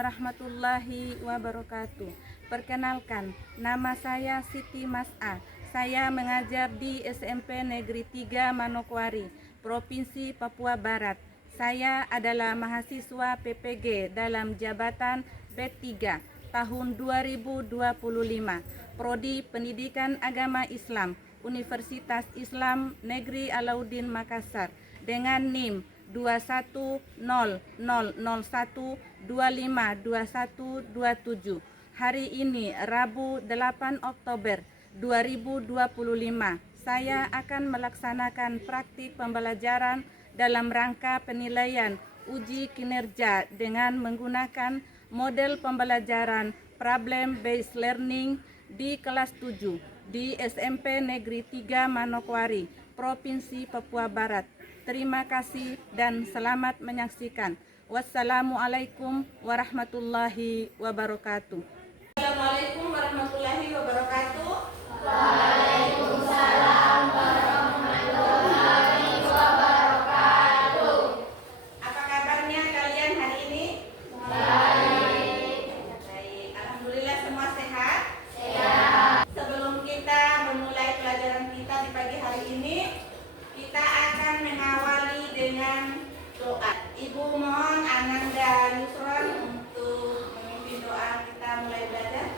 warahmatullahi wabarakatuh. Perkenalkan, nama saya Siti Mas'a. Saya mengajar di SMP Negeri 3 Manokwari, Provinsi Papua Barat. Saya adalah mahasiswa PPG dalam jabatan B3 tahun 2025, Prodi Pendidikan Agama Islam, Universitas Islam Negeri Alauddin Makassar, dengan NIM 21001252127. Hari ini Rabu 8 Oktober 2025, saya akan melaksanakan praktik pembelajaran dalam rangka penilaian uji kinerja dengan menggunakan model pembelajaran Problem Based Learning di kelas 7 di SMP Negeri 3 Manokwari, Provinsi Papua Barat. Terima kasih dan selamat menyaksikan. Wassalamualaikum warahmatullahi wabarakatuh. Assalamualaikum warahmatullahi wabarakatuh. Waalaikumsalam warahmatullahi wabarakatuh. Apa kabarnya kalian hari ini? Baik. Baik, alhamdulillah semua sehat. Sehat. Sebelum kita memulai pelajaran kita di pagi hari ini, kita akan mengawali dengan doa. Ibu mohon Ananda Yusron untuk memimpin doa kita mulai belajar.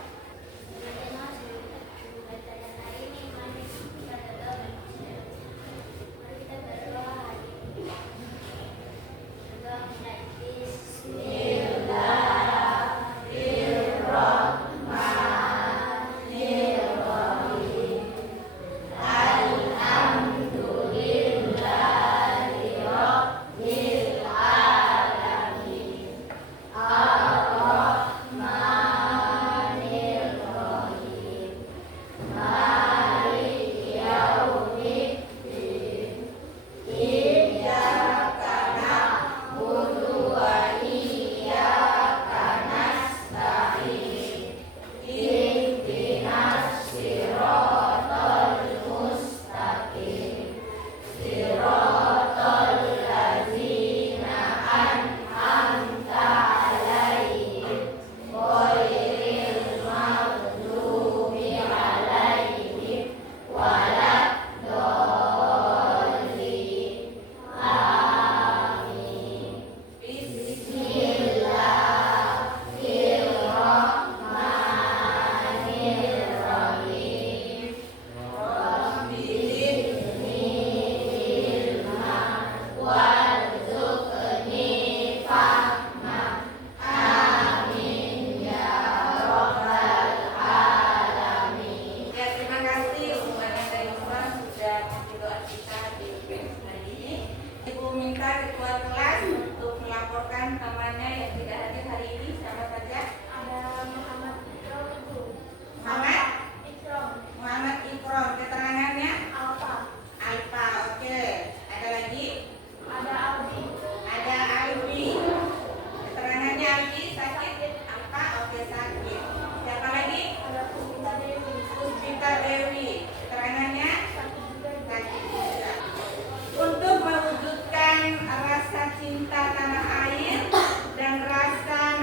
Untuk mewujudkan rasa cinta tanah air dan rasa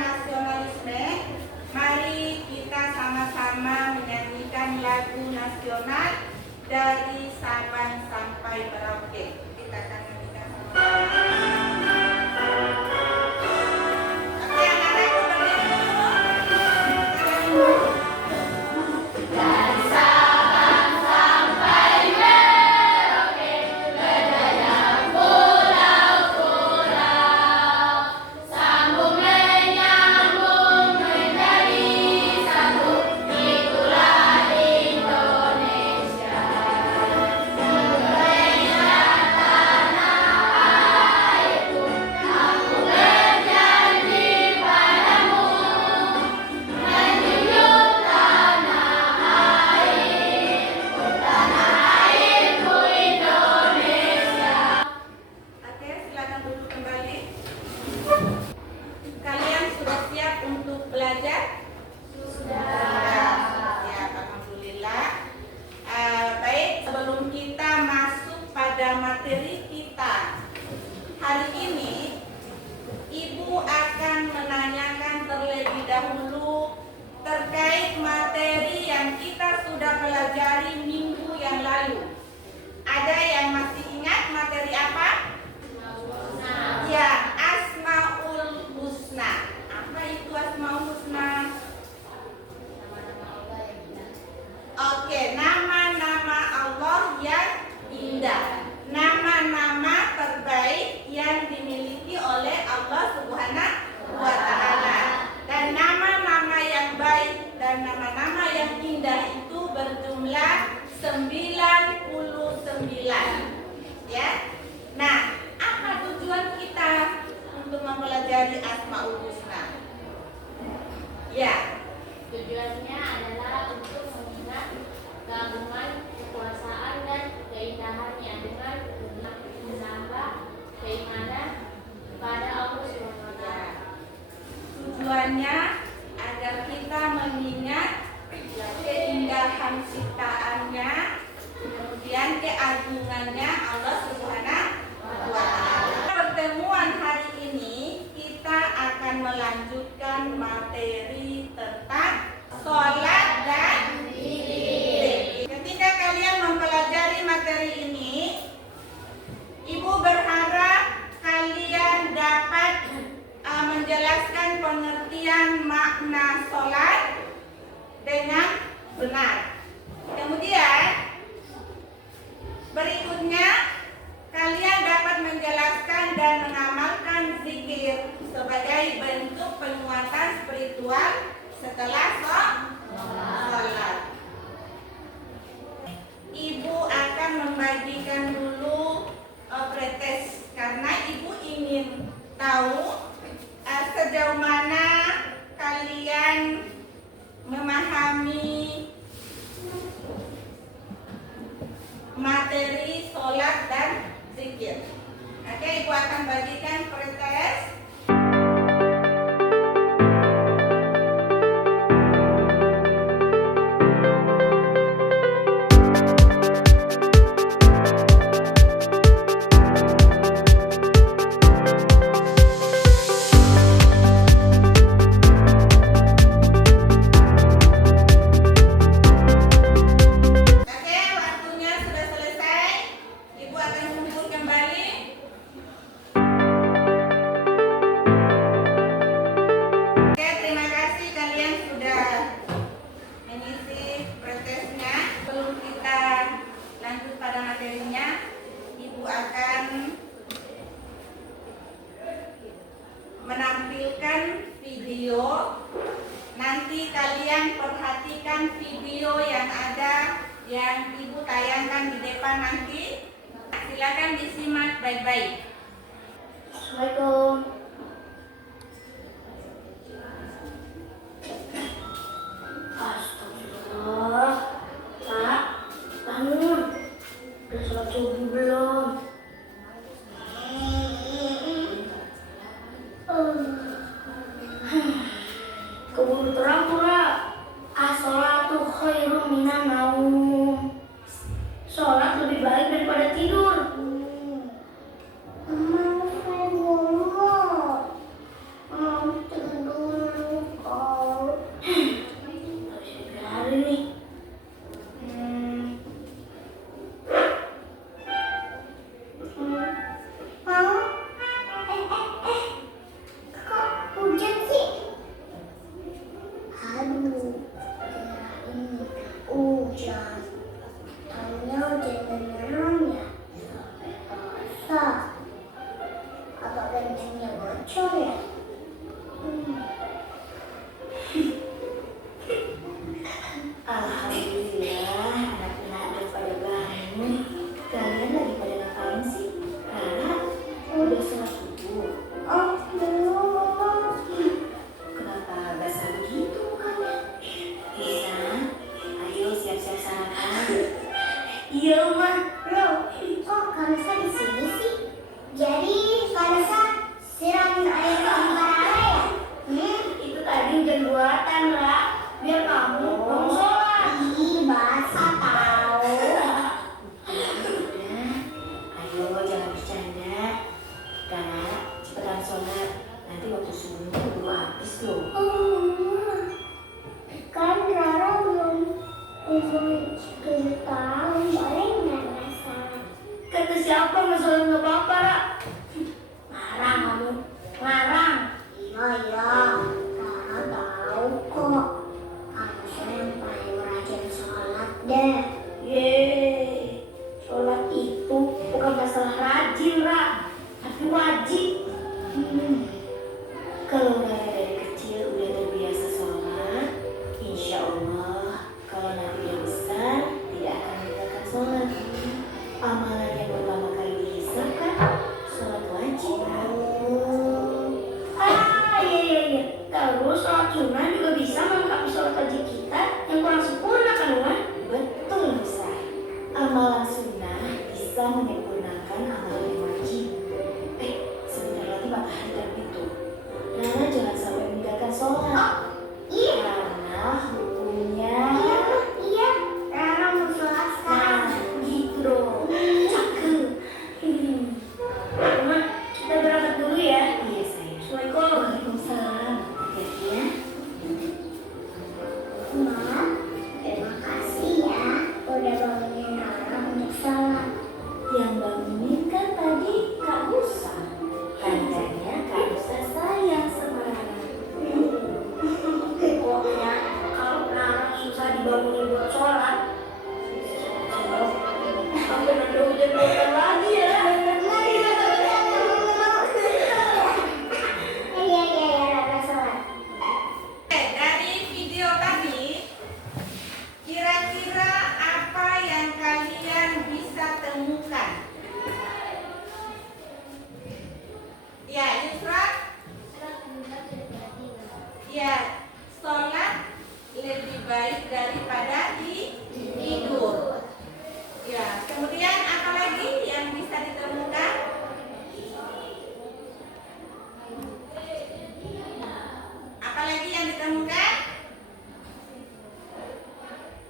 dimiliki oleh Allah Subhanahu wa Ta'ala. Dan nama-nama yang baik dan nama-nama yang indah itu berjumlah 99. Ya. Nah, apa tujuan kita untuk mempelajari Asmaul Husna? Ya, Tujuannya adalah untuk mengingat keagungan, kekuasaan dan keindahannya dengan menambah keimanan kepada Allah Subhanahu wa Ta'ala. tujuannya agar kita mengingat keindahan ciptaannya, kemudian keagungannya Allah Subhanahu wa Ta'ala. Pertemuan hari ini kita akan melanjutkan materi tentang sholat dan zikir. Ketika kalian mempelajari materi ini, Ibu berharap kalian dapat menjelaskan pengertian makna sholat dengan benar. Kemudian berikutnya kalian dapat menjelaskan dan mengamalkan zikir sebagai bentuk penguatan spiritual setelah sholat. Ibu akan membagikan dulu pretest karena ibu ingin tahu sejauh mana kalian memahami materi sholat dan zikir. Oke, ibu akan bagikan pretest. Oke, waktunya sudah selesai. Ibu akan kumpul kembali. Oke, terima kasih kalian sudah mengisi pretestnya. Sebelum kita lanjut pada materinya, Ibu akan menampilkan video. Nanti kalian perhatikan video yang ada yang Ibu tayangkan di depan nanti. Silakan disimak baik-baik. Assalamualaikum. Astagfirullah. Pak, bangun. Udah sholat subuh belum? Keburu terang pura. As-sholatu khairum minan naum. Sholat lebih baik daripada tidur. Alhamdulillah, anak-anak udah pada bangun. Kalian lagi pada ngapain sih? Rara, udah sholat subuh? Oh, belum. Kenapa basah begitu mukanya? Bisa, ayo siap-siap sarapan. Iya, Mah. Loh, kok Kanesa di sini sih? Jadi Kanesa siram air ke Rara ya? Itu tadi hujan buatan, Ra. Biar kamu sholat. Ih, basah tahu. Udah, ayo jangan bercanda. Rara, cepetan sholat. Nanti waktu subuh keburu habis loh. Kan Rara belum 10 tahun, boleh nggak Nasa? Kata siapa nggak sholat nggak apa-apa, Ra? Ngarang kamu, ngarang. Iya, Rara tahu kok. Kamu yang paling rajin sholat deh. Yeay, sholat itu bukan masalah rajin, Ra, tapi wajib. Ya, sholat lebih baik daripada tidur. Ya, kemudian apa lagi yang bisa ditemukan? Apa lagi yang ditemukan?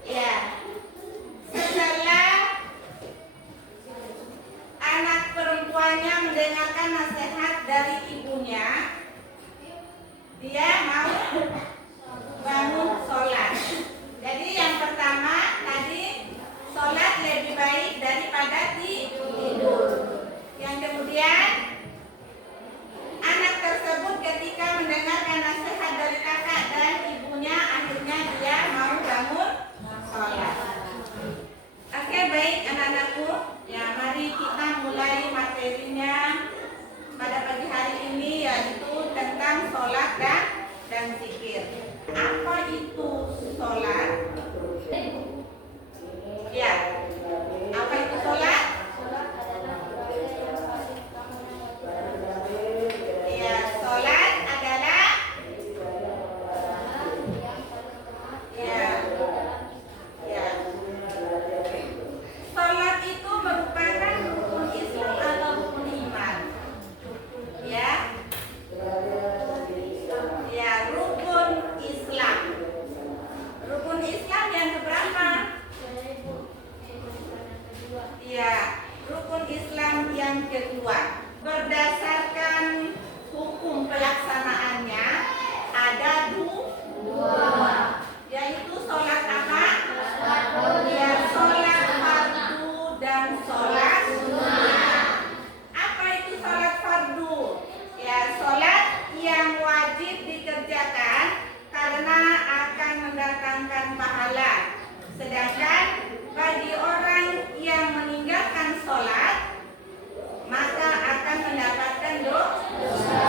Ya, setelah anak perempuannya mendengarkan nasihat dari ibunya, dia mau bangun sholat. Jadi yang pertama tadi, sholat lebih baik daripada tidur. Yang kemudian, anak tersebut ketika mendengarkan nasihat dari kakak dan ibunya, akhirnya dia mau bangun sholat. Oke, baik anak-anakku, ya mari kita mulai materinya pada pagi hari ini, yaitu tentang sholat dan zikir. Apa itu sholat? Ya, apa itu sholat? Ya, sholat adalah sholat itu merupakan rukun Islam atau rukun iman. Ya, rukun Islam. Rukun Islam yang keberapa? Ya, rukun Islam yang kedua. Berdasarkan hukum pelaksanaannya ada dua, yaitu sholat apa? Ya, sholat fardu dan sholat sunnah. Apa itu sholat fardu? Ya, sholat yang wajib dikerjakan karena akan mendatangkan pahala. Sedangkan bagi orang yang meninggalkan sholat, maka akan mendapatkan dosa.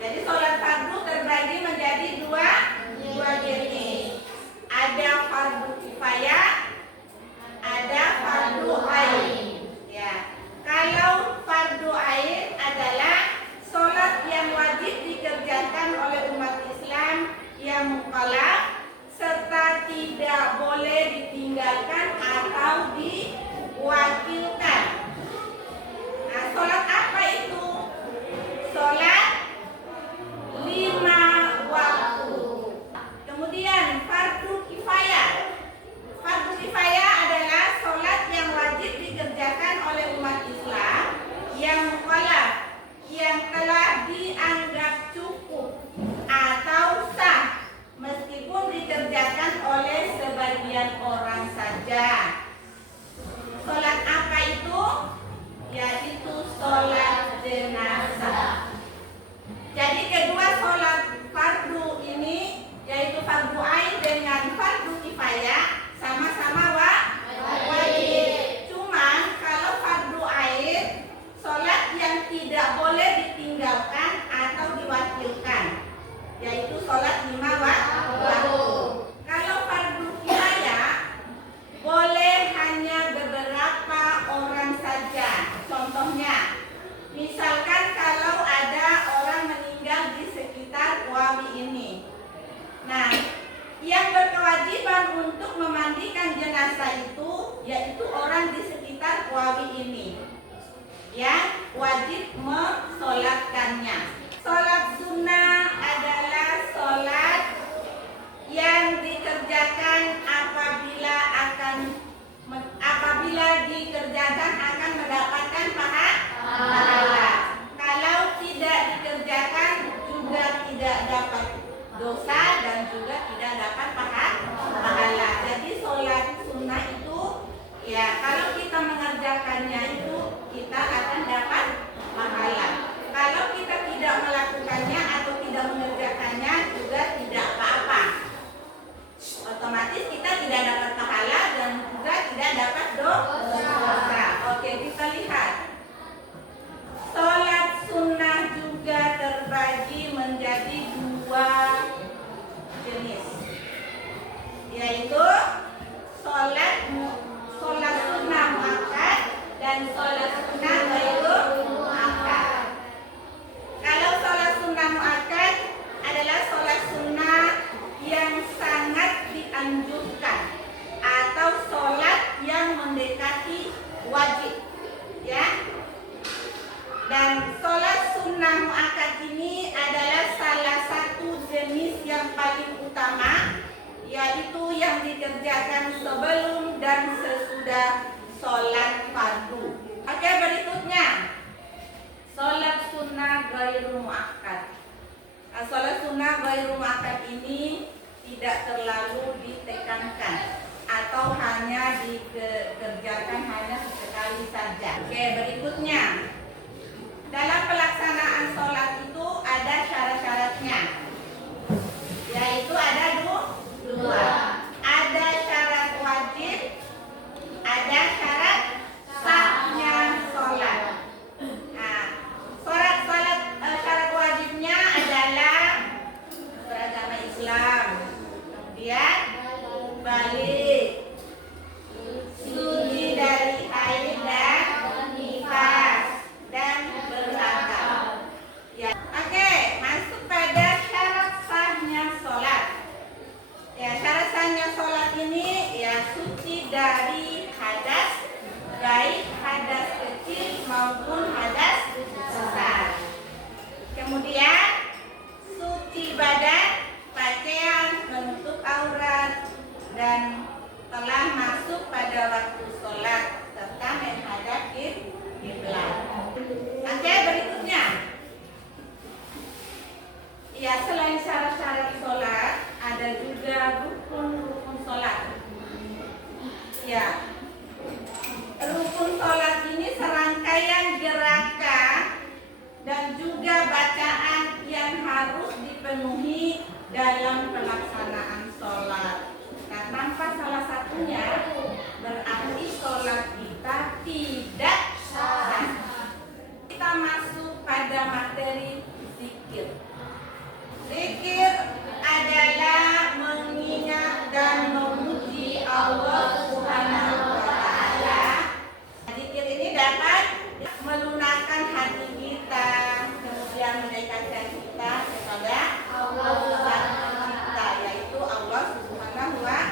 Jadi sholat fardu terbagi menjadi dua jenis. Ada fardu kifayah, ada fardu ain. Ya, kalau fardu ain adalah sholat yang wajib dikerjakan oleh umat Islam yang mukallaf serta tidak boleh ditinggalkan atau diwakilkan. Nah, sholat apa itu? Sholat 5 waktu. Kemudian fardu kifayah. Fardu kifayah adalah sholat yang wajib dikerjakan oleh umat Islam yang mukallaf, yang telah dianggap cukup atau sah meskipun dikerjakan oleh sebagian orang saja. Sholat apa itu? Yaitu sholat jenazah. Jadi kedua sholat fardu ini, yaitu fardu ain dengan fardu kifayah, sama-sama wajib. Cuman kalau fardu ain, sholat yang tidak boleh ditinggalkan atau diwakilkan, yaitu sholat 5 waktu. Kalau fardu kifayah, boleh hanya beberapa orang saja. Contohnya, misalkan kalau ada orang meninggal di sekitar Wawi ini. Nah, yang berkewajiban untuk memandikan jenazah itu yaitu orang di sekitar Wawi ini, yang wajib mensolatkannya. Sholat sunnah adalah sholat yang dikerjakan apabila dikerjakan akan mendapatkan pahala. Kalau tidak dikerjakan juga tidak dapat dosa dan juga tidak dapat pahala. Jadi sholat sunnah itu, ya kalau kita mengerjakannya itu kita akan dapat pahala. Kalau kita tidak melakukannya atau tidak mengerjakannya juga tidak apa-apa. Otomatis kita tidak dapat pahala dan juga tidak dapat dosa. Oke, kita lihat. Sholat sunnah juga terbagi menjadi dua jenis, yaitu sholat sunnah muakkad dan sholat sunnah ghairu muakkad. Kalau sholat sunnah muakkad adalah sholat yang dikerjakan sebelum dan sesudah sholat fardu. Oke, berikutnya sholat sunnah ghairu muakkad. Sholat sunnah ghairu muakkad ini tidak terlalu ditekankan atau hanya dikerjakan hanya sesekali saja. Oke, berikutnya dalam pelaksanaan sholat itu ada syarat-syaratnya, yaitu ada dua. Ada syarat wajib, ada syarat sahnya sholat. Nah, syarat wajibnya adalah beragama Islam, kemudian balik, suci dari haid dan nifas, dan berakal. Ya, oke, masuk pada syarat sahnya sholat. Ya, syarat sahnya sholat ini ya suci dari hadas, baik hadas kecil maupun hadas besar. Kemudian suci badan, pakaian menutup aurat, dan telah masuk pada waktu sholat serta menghadap kiblat. Oke, berikutnya. Ya, selain syarat-syarat sholat, ada juga rukun-rukun sholat. Ya, rukun sholat ini serangkaian gerakan dan juga bacaan yang harus dipenuhi dalam pelaksanaan sholat. Nah, tanpa salah satunya berarti sholat kita tidak sah. Kita masuk pada materi zikir. Zikir adalah mengingat dan memuji Allah Subhanahu wa Ta'ala. Zikir ini dapat melunakkan hati kita, kemudian mendekatkan kita kepada Allah Subhanahu wa Ta'ala, yaitu Allah Subhanahu wa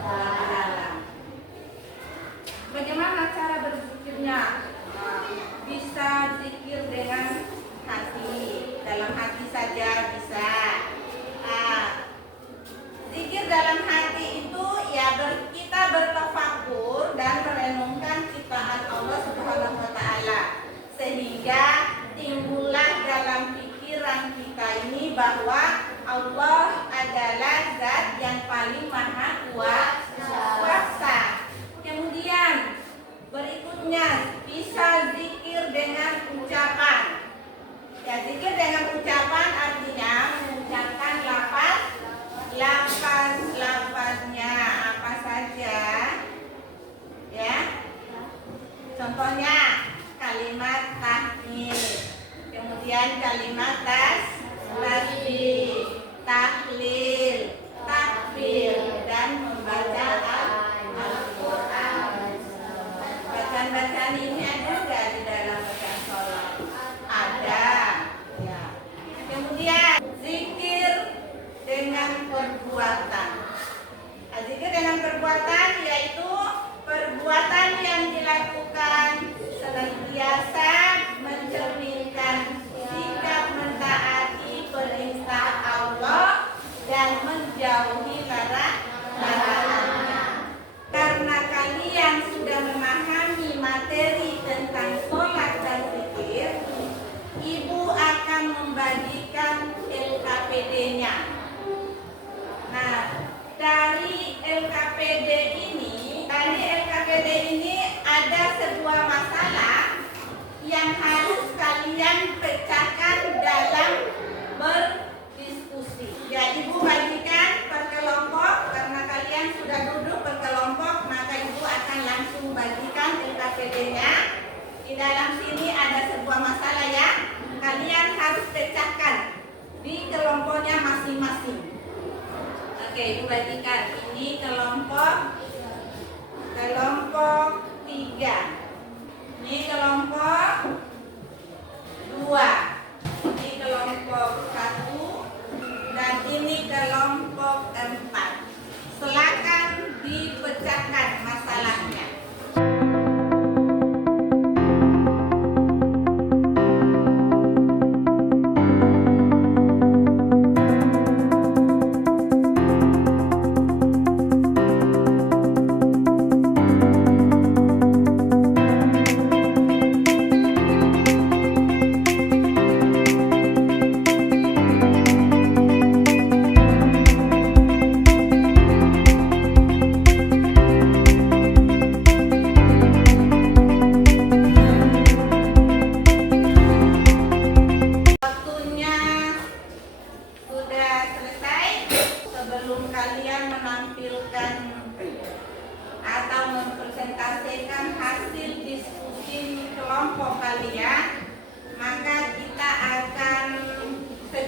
Ta'ala. Bagaimana cara berzikirnya? Bisa zikir dengan hati, dalam hati saja bisa. Zikir dalam hati itu ya kita bertafakur dan merenungkan ciptaan Allah Subhanahu wa Ta'ala, sehingga timbullah dalam pikiran kita ini bahwa Allah adalah zat yang paling maha kuasa. Kemudian berikutnya bisa zikir dengan ucapan. Ya, zikir dengan ucapan artinya mengucapkan lafaz-lafaznya apa saja. Ya. Contohnya kalimat tahmid, kemudian kalimat tasbih, tahlil, takbir, dan membaca Al-Quran. Bacaan-bacaan ini ada nggak di dalam bacaan sholat? Ada. Ya. Kemudian zikir dengan perbuatan. Zikir dengan perbuatan yaitu perbuatan yang dilakukan senantiasa mencerminkan sikap mentaati perintah Allah dan menjauhi larangannya. Karena kalian sudah memahami materi tentang sholat dan zikir, Ibu akan membagikan LKPD-nya. Nah, dari LKPD ini ada sebuah masalah yang harus kalian pecahkan dalam berdiskusi. Ya, Ibu bagikan per kelompok, karena kalian sudah duduk per kelompok, maka Ibu akan langsung bagikan LKPD-nya. Di dalam sini ada sebuah masalah yang kalian harus pecahkan di kelompoknya masing-masing. Oke, Ibu bagikan. Ini kelompok 3. Ini kelompok 2. Ini kelompok 1. Dan ini kelompok 4. Silakan dipecahkan masalahnya.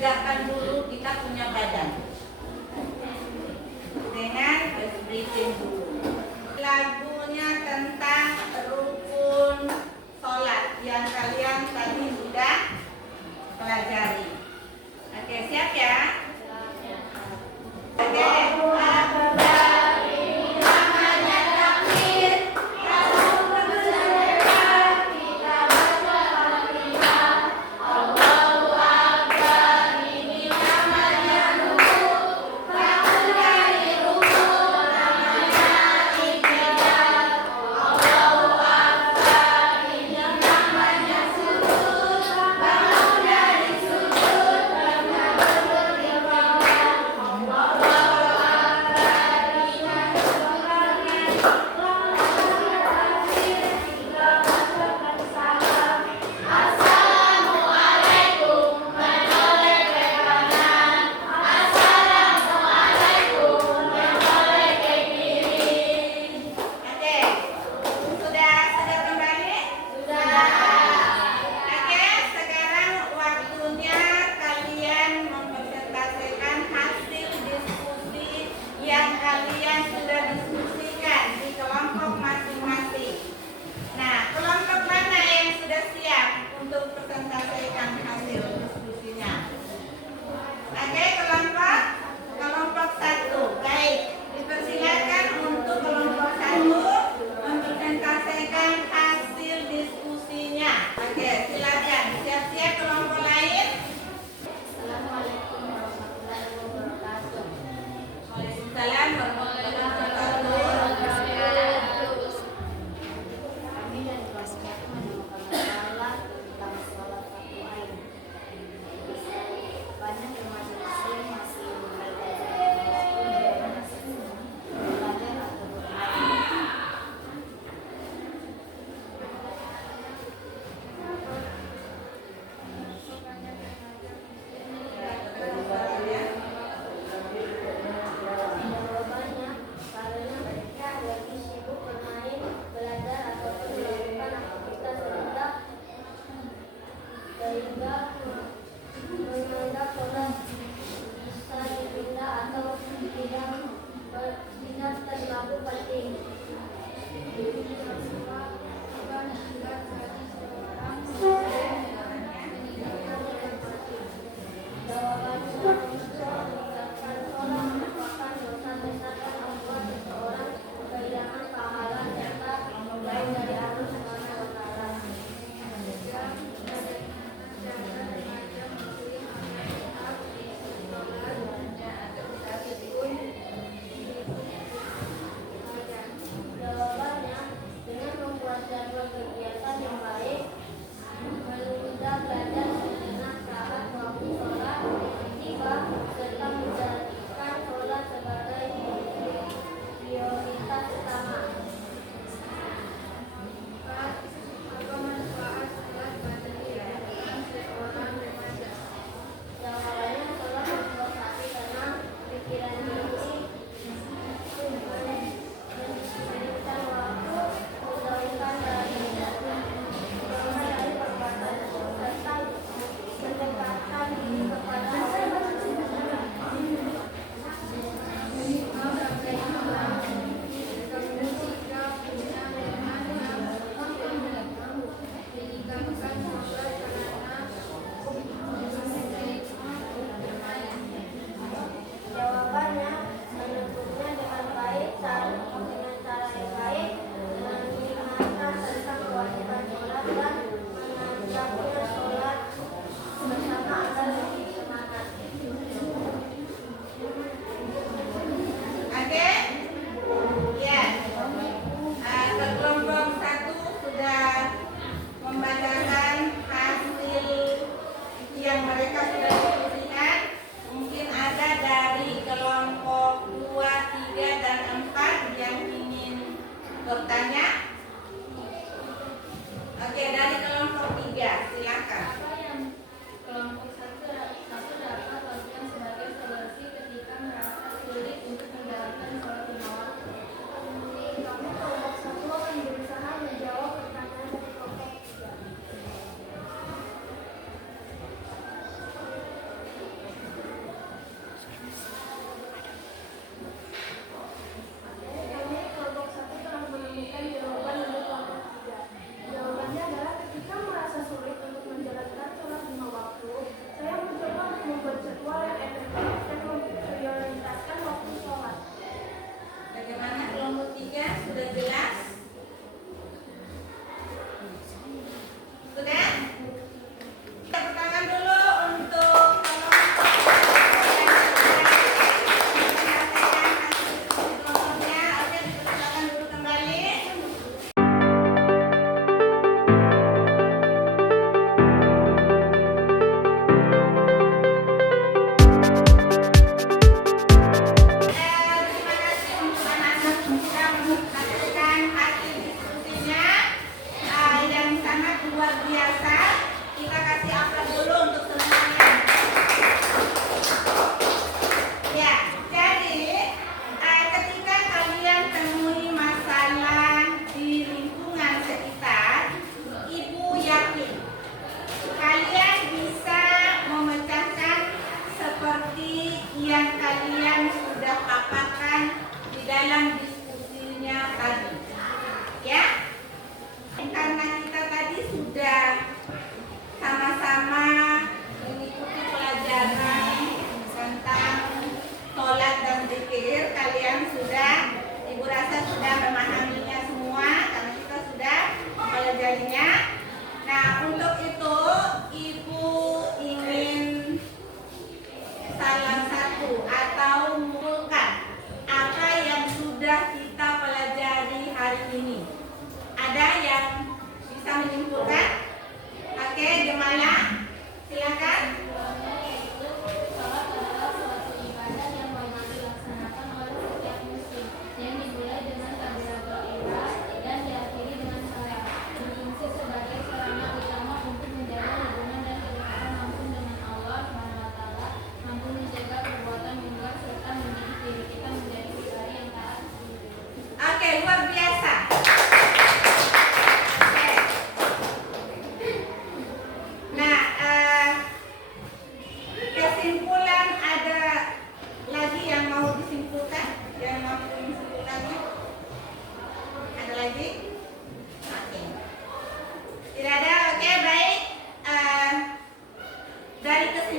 tegakkan dulu kita punya badan dengan breathing dulu. Lagunya tentang rukun sholat yang kalian tadi sudah pelajari. Oke, siap ya? Oke.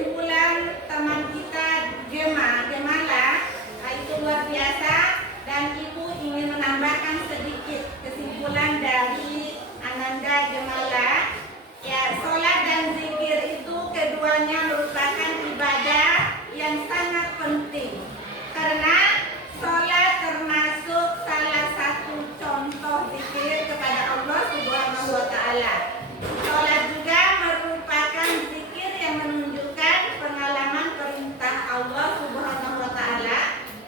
kesimpulan teman kita Gemala itu luar biasa, dan Ibu ingin menambahkan sedikit kesimpulan dari Ananda Gemala. Ya, sholat dan zikir itu keduanya merupakan ibadah yang sangat penting, karena sholat termasuk salah satu contoh zikir kepada Allah Subhanahu wa Ta'ala. Sholat juga merupakan zikir yang menunjukkan pengalaman perintah Allah Subhanahu wa Ta'ala,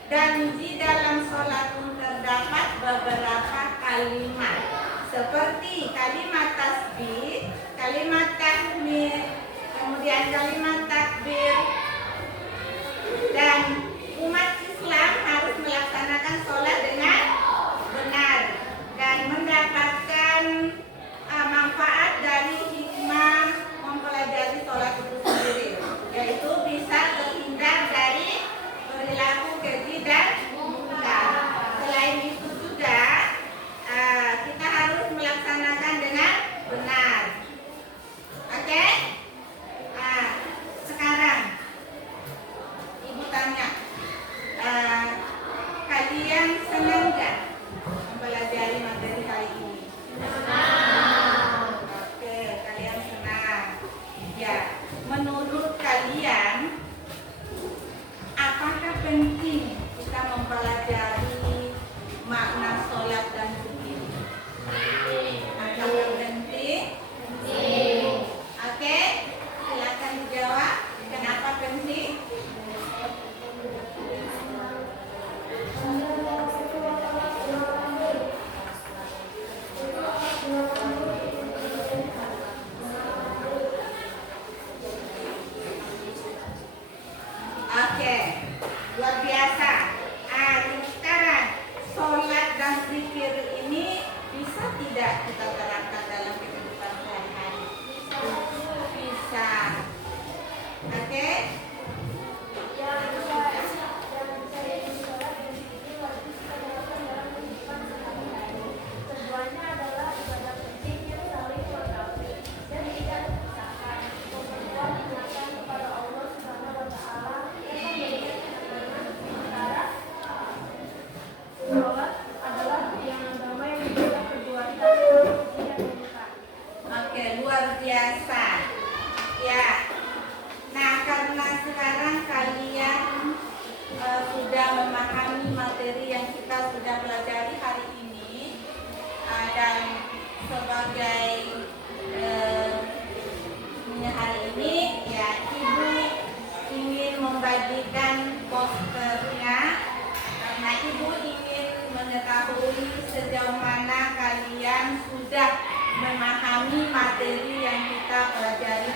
dan di dalam sholat pun terdapat beberapa kalimat seperti kalimat tasbih, kalimat tahmid, kemudian kalimat takbir. Dan umat Islam harus melaksanakan sholat dengan benar dan mendapatkan manfaat dari hikmah mempelajari sholat itu sendiri, yaitu bisa terhindar dari perilaku keji dan munkar. Selain itu juga kita harus melaksanakan dengan benar. Oke? Sekarang Ibu tanya, kalian senang nggak mempelajari materi kali ini? Oke, kalian senang. Ya, menurut kalian apakah penting kita mempelajari makna sholat dan zikir? Apakah penting? Oke, silakan dijawab. Kenapa penting? Oke, luar biasa. Sekarang sholat dan zikir ini bisa tidak kita terapkan dalam kehidupan sehari-hari? Bisa. Oke? Oke, luar biasa. Ya. Nah, karena sekarang kalian sudah memahami materi yang kita sudah pelajari hari ini, dan sebagai hari ini ya Ibu ingin membagikan posternya, karena Ibu ingin mengetahui sejauh mana kalian sudah memahami materi yang kita pelajari